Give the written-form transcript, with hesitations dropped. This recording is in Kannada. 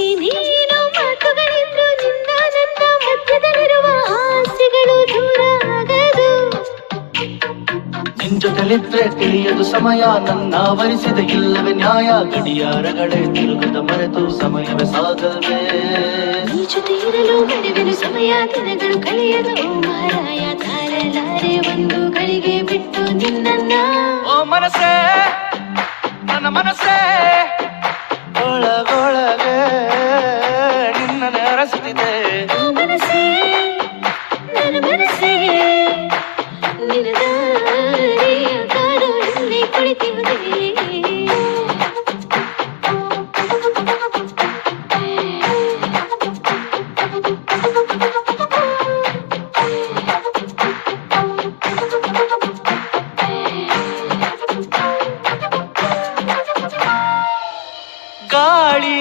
ಏನೇನೋ ಮಾತುಗಳಿಂದ ನಿನ್ನ ನನ್ನ ಮಧ್ಯದಲ್ಲಿರುವ ಆಸೆಗಳು ದೂರ ಆಗದು. ನಿನ್ ಜೊತೆಲಿದ್ರೆ ತಿಳಿಯದು ಸಮಯ, ನನ್ನ ವರಿಸಿದ ಇಲ್ಲವೇ ನ್ಯಾಯ. ಗಡಿಯಾರಗಳೇ ತಿರುಗದ ಮರೆತು ಸಮಯವೇ ಸಾಗಲ್ವೇ. ಈ ಜೊತೆ ಇರಲು ನಡೆವೆನು ಸಮಯ, ದಿನಗಳು ಕಳೆಯಲು ಮಾರಾಯ. ತಾಳಲಾರೆ ಒಂದು ಗಳಿಗೆ ಬಿಟ್ಟು ನಿನ್ನ. ಓ ಮನಸ್ಸೇ, ನನ್ನ ಮನಸ್ಸೇ